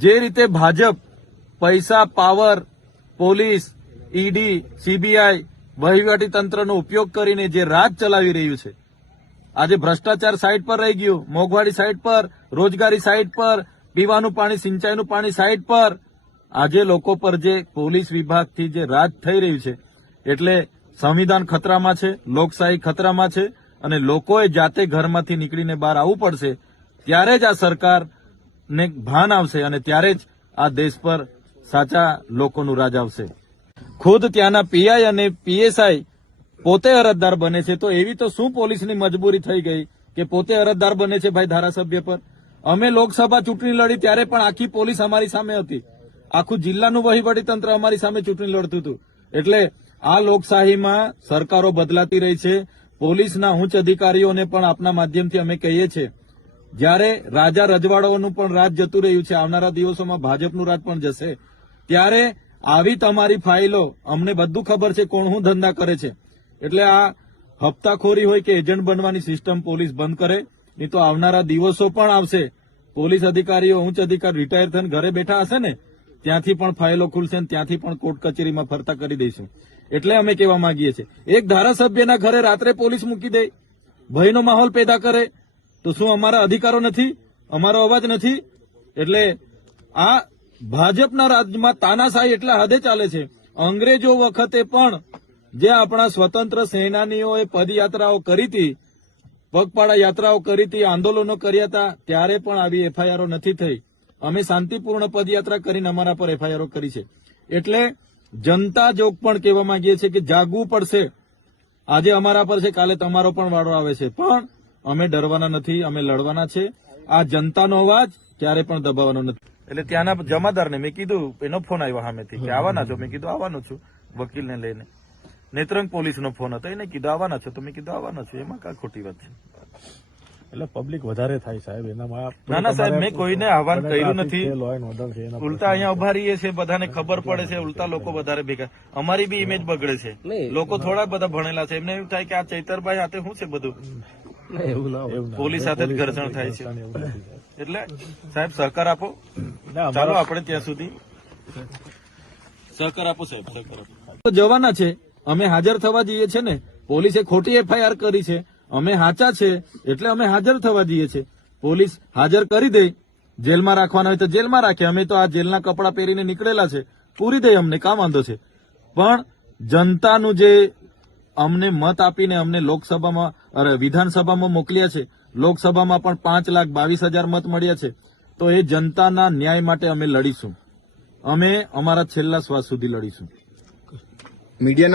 જે રીતે ભાજપ પૈસા, પાવર, પોલીસ, ઈડી, સીબીઆઈ, વહીવટી તંત્રનો ઉપયોગ કરીને જે રાજ ચલાવી રહ્યું છે, આજે ભ્રષ્ટાચાર સાઈડ પર રહી ગયું, મોંઘવારી સાઈડ પર, રોજગારી સાઈડ પર, પીવાનું પાણી, સિંચાઈનું પાણી સાઈડ પર, આજે લોકો પર જે પોલીસ વિભાગથી જે રાજ થઈ રહ્યું છે, એટલે સંવિધાન ખતરામાં છે, લોકશાહી ખતરામાં છે અને લોકોએ જાતે ઘરમાંથી નીકળીને બહાર આવવું પડશે. ત્યારે જ આ સરકારને ભાન આવશે અને ત્યારે જ આ દેશ પર સાચા લોકોનું રાજ આવશે. ખુદ ત્યાંના પીઆઈ અને પીએસઆઈ પોતે અરજદાર બને છે, તો એવી તો શું પોલીસની મજબૂરી થઈ ગઈ કે પોતે અરજદાર બને છે ભાઈ ધારાસભ્ય પર? અમે લોકસભા ચૂંટણી લડી ત્યારે પણ આખી પોલીસ અમારી સામે હતી, આખું જિલ્લાનું વહીવટી તંત્ર અમારી સામે ચૂંટણી લડતું હતું. એટલે આ લોકશાહીમાં સરકારો બદલાતી રહી છે. પોલીસના ઉચ્ચ અધિકારીઓને પણ આપના માધ્યમથી અમે કહીએ છીએ, જ્યારે રાજા રજવાડાઓનું પણ રાજ જતું રહ્યું છે, આવનારા દિવસોમાં ભાજપનું રાજ પણ જશે, ત્યારે આવી તમારી ફાઇલો, અમને બધું ખબર છે કોણ શું ધંધા કરે છે. એટલે આ હપ્તાખોરી હોય કે એજન્ટ બનવાની સિસ્ટમ પોલીસ બંધ કરે, નહીં તો આવનારા દિવસો પણ આવશે. પોલીસ અધિકારીઓ, ઉચ્ચ અધિકારી રિટાયર થઈને ઘરે બેઠા હશે ને, ત્યાંથી પણ ફાઇલો ખુલશે ને ત્યાંથી પણ કોર્ટ કચેરીમાં ફરતા કરી દઈશું. એટલે અમે કહેવા માંગીએ છીએ, એક ધારાસભ્યના ઘરે રાત્રે પોલીસ મૂકી દે, ભયનો માહોલ પેદા કરે, તો શું અમારા અધિકારો નથી, અમારો અવાજ નથી? એટલે આ ભાજપના રાજ્યમાં તાનાશાહી એટલા હદે ચાલે છે. અંગ્રેજો વખતે પણ જે આપણા સ્વતંત્ર સેનાનીઓએ પદયાત્રાઓ કરી હતી, પગપાળા યાત્રાઓ કરી હતી, આંદોલનો કર્યા હતા, ત્યારે પણ આવી એફઆઈઆરો નથી થઈ. અમે શાંતિપૂર્ણ પદયાત્રા કરીને અમારા પર એફઆઈઆરો કરી છે. એટલે જનતા જોગ પણ કહેવા માંગીએ છીએ કે જાગવું પડશે. આજે અમારા પર છે, કાલે તમારો પણ વાળો આવે છે, પણ અમે ડરવાના નથી, અમે લડવાના છે. આ જનતાનો અવાજ ક્યારે પણ દબાવવાનો નથી. એટલે ત્યાંના જમાદારને મેં કીધું, એનો ફોન આવ્યો સામેથી કે આવવાના છો? મેં કીધું આવવાનો છું, વકીલને લઈને. નેત્રંગ પોલીસનો ફોન હતો, એને કીધું આવવાના છો? તો મેં કીધું આવવાના છું. એમાં કાંઈ ખોટી વાત છે? એટલે પબ્લિક વધારે થાય સાહેબ એનામાં. ના સાહેબ, મેં કોઈને આહવાન કર્યું નથી. ઉલટા અહીંયા ઉભા રહીએ છે, બધાને ખબર પડે છે, ઉલટા લોકો વધારે ભેગા, અમારી બી ઇમેજ બગડે છે. લોકો થોડા બધા ભણેલા છે, એમને એવું થાય કે આ ચૈતરભાઈ હાથે શું છે બધું, પોલીસ સાથે જ ઘર્ષણ થાય છે. એટલે સાહેબ સહકાર આપો, ચાલો આપણે ત્યાં સુધી સહકાર આપો સાહેબ, સહકાર આપો. જવાના છે, અમે હાજર થવા જઈએ છે ને. પોલીસે ખોટી એફઆઈઆર કરી છે, અમે સાચા છે એટલે અમે હાજર થવા જઈએ છીએ. પોલીસ હાજર કરી દે, જેલમાં રાખવાના હોય તો જેલમાં રાખે, અમે તો આ જેલના કપડાં પહેરીને નીકળેલા છે, પૂરી દે, અમને કામ વાંધો છે. પણ જનતાનું જે અમને મત આપીને અમને લોકસભામાં વિધાનસભામાં મોકલ્યા છે, લોકસભામાં પણ 5,22,000 મત મળ્યા છે, તો એ જનતાના ન્યાય માટે અમે લડીશું. અમે અમારા છેલ્લા શ્વાસ સુધી લડીશું. મીડિયા